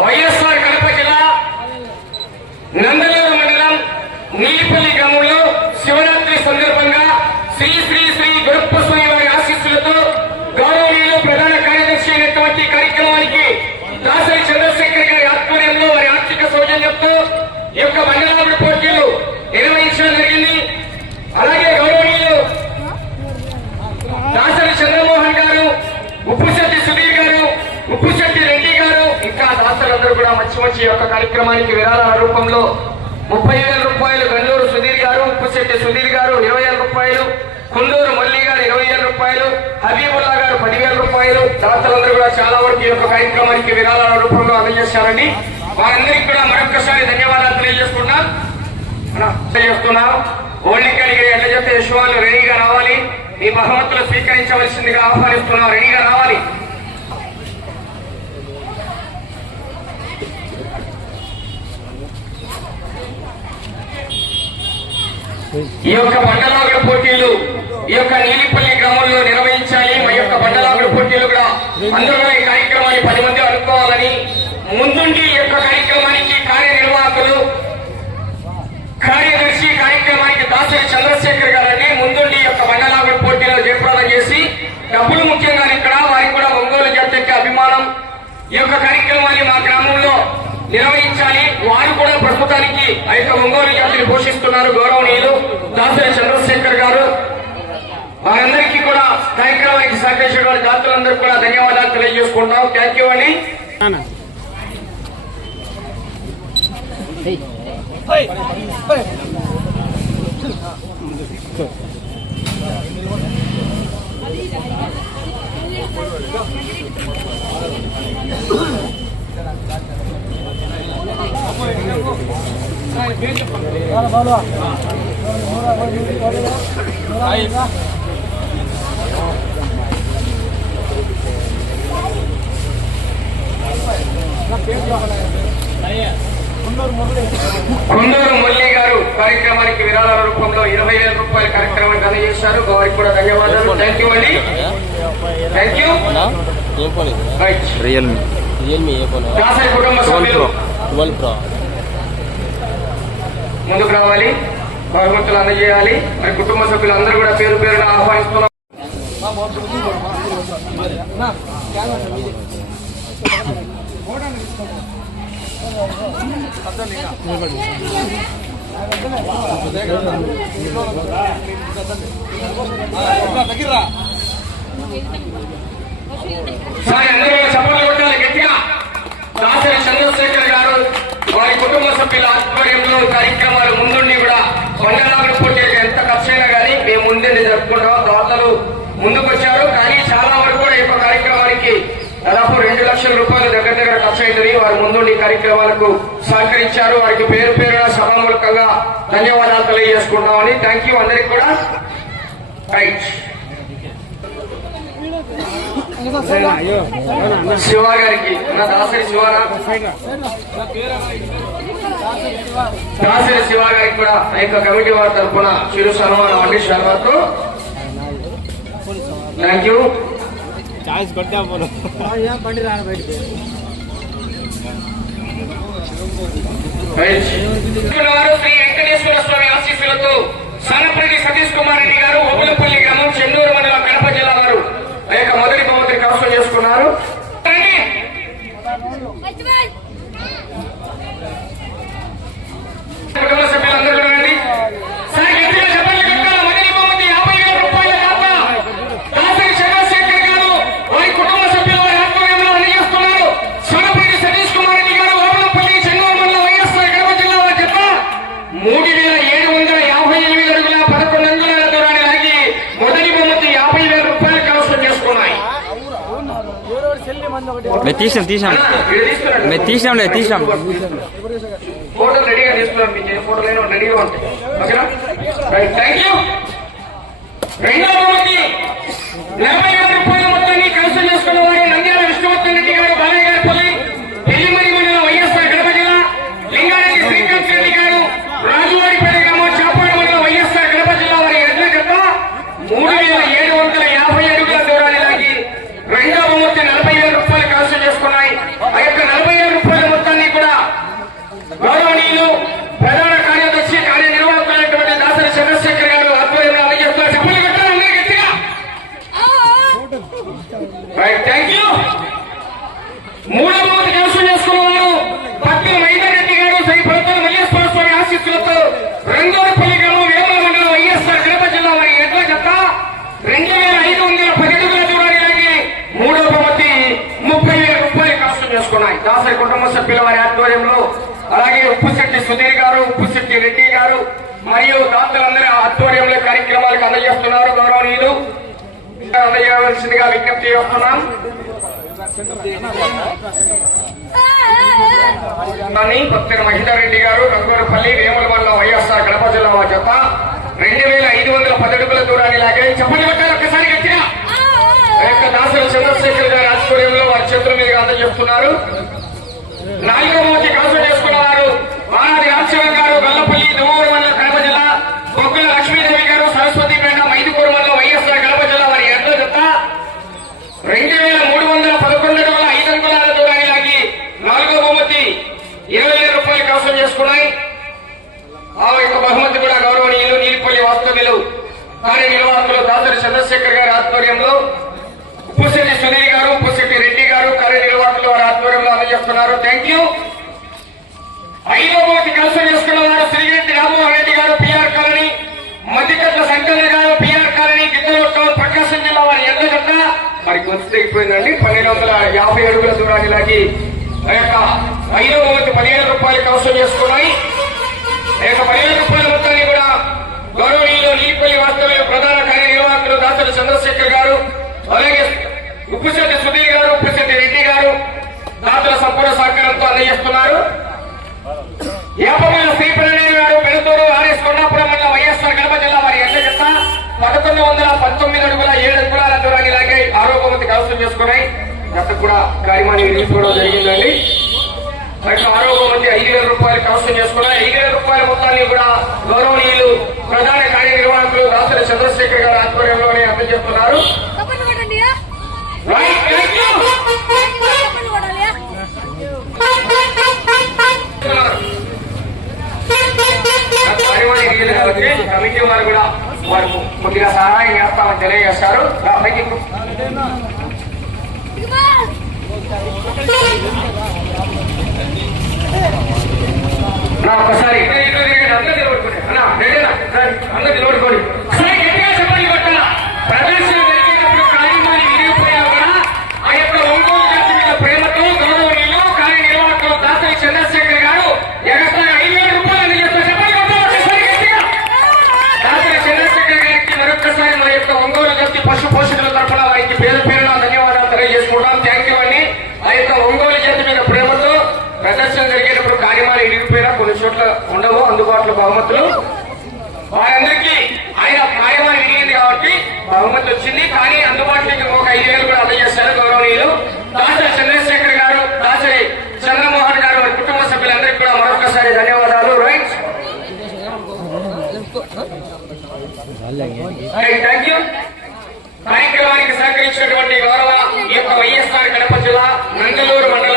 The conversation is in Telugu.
వైఎస్ఆర్ కడప జిల్లా నందలూరు మండలం నీలిపల్లి గ్రామంలో శివరాత్రి సందర్భంగా శ్రీ శ్రీ శ్రీ గురప్ప స్వామి వారి ఆశీస్సులతో గౌరవనీయులు ప్రధాన కార్యదర్శి అయినటువంటి కార్యక్రమానికి దాసరి చంద్రశేఖర్ గారి ఆధ్వర్యంలో వారి ఆర్థిక సౌజన్యంతో ఈ యొక్క మండలాభివృద్ధి పోటీలు నిర్వహించడం జరిగింది అలాగే గౌరవనీయులు దాసరి చంద్రమోహన్ గారు ఉప్పుశెట్టి సుధీర్ గారు ఉప్పుశెట్టి రెడ్డి గారు ఇంకా దాతలందరూ కూడా మంచి మంచి యొక్క కార్యక్రమానికి విరాళాల రూపంలో ముప్పై వేల రూపాయలు గండూరు సుధీర్ గారు ఉప్పుశెట్టి సుధీర్ గారు ఇరవై వేల రూపాయలు కుందూరు మల్లి గారు ఇరవై వేల రూపాయలు హబీబుల్లా గారు పదివేల రూపాయలు దాతలందరూ కూడా చాలా వరకు ఈ యొక్క కార్యక్రమానికి విరాళాల రూపంలో అందజేశారండి వారందరికీ కూడా మరొకసారి ధన్యవాదాలు తెలియజేసుకుంటున్నాం. మనం చేస్తున్నాం ఓన్లీ ఎట్లా చెప్తే యశ్వాలు రెడీగా రావాలి. ఈ బహుమతులు స్వీకరించవలసిందిగా ఆహ్వానిస్తున్నాం. రెడీగా రావాలి. ఈ యొక్క బండలాగుడు పోటీలు ఈ యొక్క నీలిపల్లి గ్రామంలో నిర్వహించాలి. మా యొక్క బండలాగుడు పోటీలు కూడా అందరూ ఈ కార్యక్రమాన్ని పది మంది అనుకోవాలని ముందుండి ఈ యొక్క కార్యక్రమానికి కార్యనిర్వాహకులు కార్యదర్శి కార్యక్రమానికి దాసరి చంద్రశేఖర్ గారని ముందుండి ఈ యొక్క మండలాగుడు పోటీలో జయప్రదం చేసి డబ్బులు ముఖ్యంగా ఇక్కడ వారికి కూడా ఒంగోలు జట్టుకి అభిమానం ఈ యొక్క కార్యక్రమాన్ని నిర్వహించాలి. వారు కూడా ప్రస్తుతానికి ఆ యొక్క ఒంగోలు జాతిని పోషిస్తున్నారు గౌరవనీయులు దాసరి చంద్రశేఖర్ గారు. వారందరికీ కూడా కార్యక్రమానికి సహకరించిన వారి జాతులందరికీ కూడా ధన్యవాదాలు తెలియజేసుకుంటాం థ్యాంక్ యూ అండి. కొండూరు మురళి గారు కార్యక్రమానికి విరాళాల రూపంలో ఇరవై వేల రూపాయల కార్యక్రమానికి అందజేశారు. వారికి కూడా ధన్యవాదాలు. థ్యాంక్ యూ అండి థ్యాంక్ యూ రియల్మీ రియల్మీ ఏ ఫోన్ కుటుంబ సభ్యులు. ప్రో ట్వెల్వ్ ప్రో ముందుకు రావాలి. భగవంతులు అందజేయాలి మరి కుటుంబ సభ్యులు అందరూ కూడా పేరు పేరున ఆహ్వానిస్తున్నాం. సారీ అందరూ కూడా చప్పట్లు కొట్టాలి గట్టిగా. దాసరి చంద్రశేఖర్ వారి కుటుంబ సభ్యుల ఆధ్వర్యంలో కార్యక్రమాలు ముందుండి కూడా మండలాలు పోటీలకు ఎంత ఖర్చైనా కానీ మేము ముందే జరుపుకుంటాం దాతలు ముందుకు వచ్చారు కానీ చాలా వరకు కూడా ఈ కార్యక్రమానికి దాదాపు రెండు లక్షల రూపాయలు దగ్గర దగ్గర ఖర్చు అయిందని వారు ముందుండి కార్యక్రమాలకు సహకరించారు. వారికి పేరు పేరున సభామూలకంగా ధన్యవాదాలు తెలియజేసుకుంటామని థ్యాంక్ యూ అందరికి కూడా. రైట్. శివ గారికి నా దాసరి శివరా? దాసరి శివ గారికి కూడా ఆ యొక్క కమిటీ వారి తరఫున చిరు సన్మానం అండి. శర్మతో థ్యాంక్ యూ ఛాన్స్ కొట్టా శ్రీ వెంకటేశ్వర స్వామి ఆశీస్సులతో సనపల్లి సతీష్ కుమార్ రెడ్డి గారు ఒబులపల్లి గ్రామం చెన్నూరు మండలం కడప జిల్లా వారు యొక్క మొదటి బహుమతిని కవసం చేసుకున్నారు రండి. కుటుంబ సభ్యులందరూ కూడా రండి సార్ గట్టిగా చెప్పండి కట్టాలి మొదటి బహుమతి యాభై వేల రూపాయల దాకా దాసరి చంద్రశేఖర్ గారు వారి కుటుంబ సభ్యులు వారి ఆధ్వర్యంలో అందజేస్తున్నారు సోనపల్లి సతీష్ కుమార్ రెడ్డి గారు ఓబులపల్లి చెన్నూరు మండలం వైఎస్ఆర్ కడప జిల్లా వారి జత మూడు వేల ఏడు వందల యాభై ఎనిమిది అడుగుల పదకొండు అంగుళాల దూరాన్ని లాగి మొదటి బహుమతి యాభై వేల రూపాయలు కవసం చేసుకున్నాయి మేము తీసినాం తీసినాం. అన్న, వీడు తీసుకురండి. తీసినాం. ఫోటోలు రెడీగా తీసుకున్నాం మీకు ఫోటోలు రెడీగా ఉంటాయి ఓకేనా? Right thank you. రెండవ బహుమతి మొత్తాన్ని కన్సల్ చేసుకున్న వారు నంద్యాల విష్ణువర్ధన్ రెడ్డి గారు బాలయ్య గారి పల్లి పెళ్ళిమరి మండలం వైఎస్ఆర్ కడప జిల్లా లింగారెడ్డి శ్రీకాంత్ రెడ్డి గారు రాజువారిపేట గ్రామం చాపాడు మండలం వైఎస్ఆర్ కడప జిల్లా వారి ఎడ్ల గత మూడు వేల ఏడు వందల యాభై అడుగుల దూరాన్ని లాగి రెండో బహుమతి నలభై వేల రూపాయలు కన్సల్ చేసుకున్నారు దాసరి కుటుంబ సభ్యుల వారి ఆధ్వర్యంలో అలాగే ఉప్పుశెట్టి సుధీర్ గారు ఉప్పుశెట్టి రెడ్డి గారు మరియు దాతలందరి ఆధ్వర్యంలో కార్యక్రమాలకు అందజేస్తున్నారు గౌరవనీయులు. అందజేయవలసిందిగా విజ్ఞప్తి చేస్తున్నాం. కానీ కొత్తగా మహిళారెడ్డి గారు రంగూరుపల్లి వేములవల్ల వైఎస్ఆర్ కడప జిల్లా జత రెండు వేల ఐదు వందల పదడుగుల దూరాన్ని లాగే చెప్పండి కొట్టాలి ఒక్కసారి గట్టిగా. దాసరి చంద్రశేఖర్ గారి ఆధ్వర్యంలో వారి చేతుల మీదుగా అందజేస్తున్నారు. నాలుగవ మూర్తి కాసు చేసుకున్న వారు వానాది రామశివం గారు గల్లపల్లి దుమ్మూరు మండలం కడప జిల్లా బొగ్గుల లక్ష్మీదేవి గారు సరస్వతిపేట మైదుకూరు మండలం వైఎస్ఆర్ కడప జిల్లా వారి ఎడ్ల జత రెండు వేల మూడు వందల పదకొండు అడుగుల ఐదు అంగుళాల దూరాన్ని లాగి నాలుగో బహుమతి ఇరవై వేల రూపాయలు కవసం చేసుకున్నాయి. ఆ యొక్క బహుమతి కూడా గౌరవనీయులు నీలిపల్లి వాస్తవ్యులు కార్యనిర్వాహకులు దాసరి చంద్రశేఖర్ గారి ఆధ్వర్యంలో ఉప్పుశెట్టి సునీల్ గారు ఉప్పుశెట్టి రెడ్డి గారు కార్యనిర్వాహకులు వారి ఆధ్వర్యంలో అందజేస్తున్నారు. థ్యాంక్ యూ ఐదో బహుమతి కవసం చేసుకున్న వారు శ్రీరెడ్డి రామ్మోహన్ రెడ్డి గారు పిఆర్ కాలనీ మధ్యకట్ల సంకల్య గారు పిఆర్ కాలనీ గిద్దరు టౌన్ ప్రకాశం జిల్లా వారి ఎల్ల మరి కొంచెం తెగిపోయిందండి పన్నెండు వందల యాభై అడుగుల దూరాన్ని లాగి ఆ యొక్క ఐదో బహుమతి పదిహేను రూపాయలు కవసం చేసుకున్నాయి ఆ యొక్క పదిహేను రూపాయల మొత్తాన్ని కూడా గౌరవనీయులు నీలిపల్లి వాస్తవ్య ప్రధాన కార్యనిర్వాహకులు దాసరి చంద్రశేఖర్ గారు అలాగే ఉప్పుశెట్టి సుధీర్ గారు ఉప్పుశెట్టి రెడ్డి గారు దాతల సంపూర్ణ సహకారంతో అందజేస్తున్నారు. యాపమైన శ్రీపరణి గారు పెరుతూరు ఆర్ఎస్ కొండాపురం మండలం వైఎస్ఆర్ కడప జిల్లా వారి ఎండ చెత్త పదకొండు వందల పంతొమ్మిది అడుగుల ఏడు అంగుళాల దూరాన్ని లాగే ఆరోగ్యమంతి కవసం చేసుకున్నాయి. గత కూడా కార్యమాన్ని తీసుకోవడం జరిగిందండి. అట్లా ఆరోగ్యమంతి ఐదు వేల రూపాయలు కవసం చేసుకున్నారు ఐదు వేల రూపాయల మొత్తాన్ని కూడా గౌరవనీయులు ప్రధాన కార్యనిర్వాహకులు దాసరి చంద్రశేఖర్ గారి ఆధ్వర్యంలోనే అందజేస్తున్నారు. కమిటీ వారు కూడా వారు కొద్దిగా సహాయం చేస్తామని తెలియజేస్తారు ఒకసారి అందరూ నిలబడుకోండి. అన్న, అందరూ నిలబడుకోండి. ఒకసారి గట్టిగా చెప్పండి కొట్టాల. ప్రదర్శన జరిగేటప్పుడు కార్యమాని విరిగిపోయినా కూడా ఆ యొక్క ఒంగోలు జాతి మీద ప్రేమతో గౌరవనీయులు కార్యనిర్వాహకులు దాసరి చంద్రశేఖర్ గారు ఎగస్ట్రా ఐదు వేల రూపాయలు అందజేస్తారు. చెప్పండి కొట్టాల. ఒకసారి గట్టిగా. దాసరి చంద్రశేఖర్ గారికి మరొకసారి మన యొక్క ఒంగోలు జాతి పశు పోషకుల తరఫున వారికి పేరు పేరున ధన్యవాదాలు తెలియజేసుకుంటాం థ్యాంక్ యూ అండి ఆ యొక్క ఒంగోలు జాతి మీద ప్రేమతో ప్రదర్శన జరిగేటప్పుడు కార్యమాలు ఇరిగిపోయినా కొన్ని చోట్ల ఉండవు అందుబాటులో బహుమతులు వారందరికీ ఆయన కార్యమాలు ఇరిగింది కాబట్టి బహుమతి వచ్చింది కానీ అందుబాటులోకి ఒక ఐదు వేలు కూడా అందజేస్తారు గౌరవనీయులు దాసరి చంద్రశేఖర్ గారు దాసరి చంద్రమోహన్ గారు వారి కుటుంబ సభ్యులందరికీ కూడా మరొకసారి ధన్యవాదాలు రైట్ థ్యాంక్ యూ కార్యక్రమానికి సహకరించినటువంటి గౌరవ ఈ యొక్క వైఎస్ఆర్ కడప జిల్లా నందలూరు మండలం